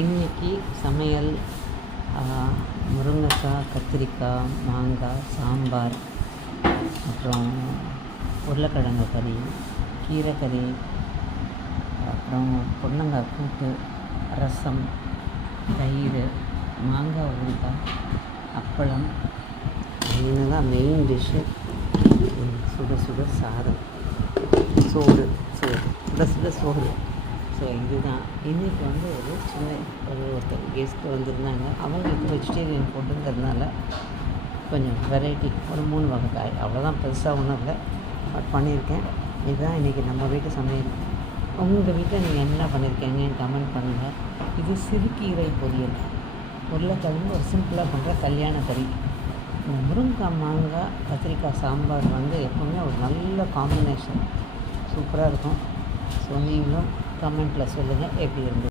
இன்றைக்கி சமையல் முருங்கைக்காய், கத்திரிக்காய், மாங்காய் சாம்பார், அப்புறம் உருளைக்கிழங்கு கறி, கீரை கறி, அப்புறம் பொடலங்காய் கூட்டு, ரசம், தயிர், மாங்காய் ஊறுகாய், அப்பளம், இதுதான் மெயின் டிஷ்ஷு. சுட சுட சாதம், சோறு சுட சுட சோறு. ஸோ இதுதான் இன்றைக்கி ஒரு சின்ன ஒருத்தர் கெஸ்ட்டு வந்திருந்தாங்க. அவங்களுக்கு வெஜிடேரியன் ஃபுட்டுங்கிறதுனால கொஞ்சம் வெரைட்டி ஒரு 3 வகை காய், அவ்வளோதான், பெருசாக ஒன்றும் இல்லை, பட் பண்ணியிருக்கேன். இதுதான் இன்றைக்கி நம்ம வீட்டு சமையல். உங்கள் வீட்டில் நீங்கள் என்ன பண்ணியிருக்கீங்கன்னு கமெண்ட் பண்ணுங்கள். இது சிறுகீரை பொரியல், உருளைக்கிழங்கு ஒரு சிம்பிளாக பண்ணுற கல்யாண கறி. இந்த முருங்கைக்காய், மாங்காய், கத்திரிக்காய் சாம்பார் எப்போவுமே ஒரு நல்ல காம்பினேஷன், சூப்பராக இருக்கும். ஸோ நீங்களும் கமெண்ட்டில் சொல்லுங்கள் எப்படி இருந்தது.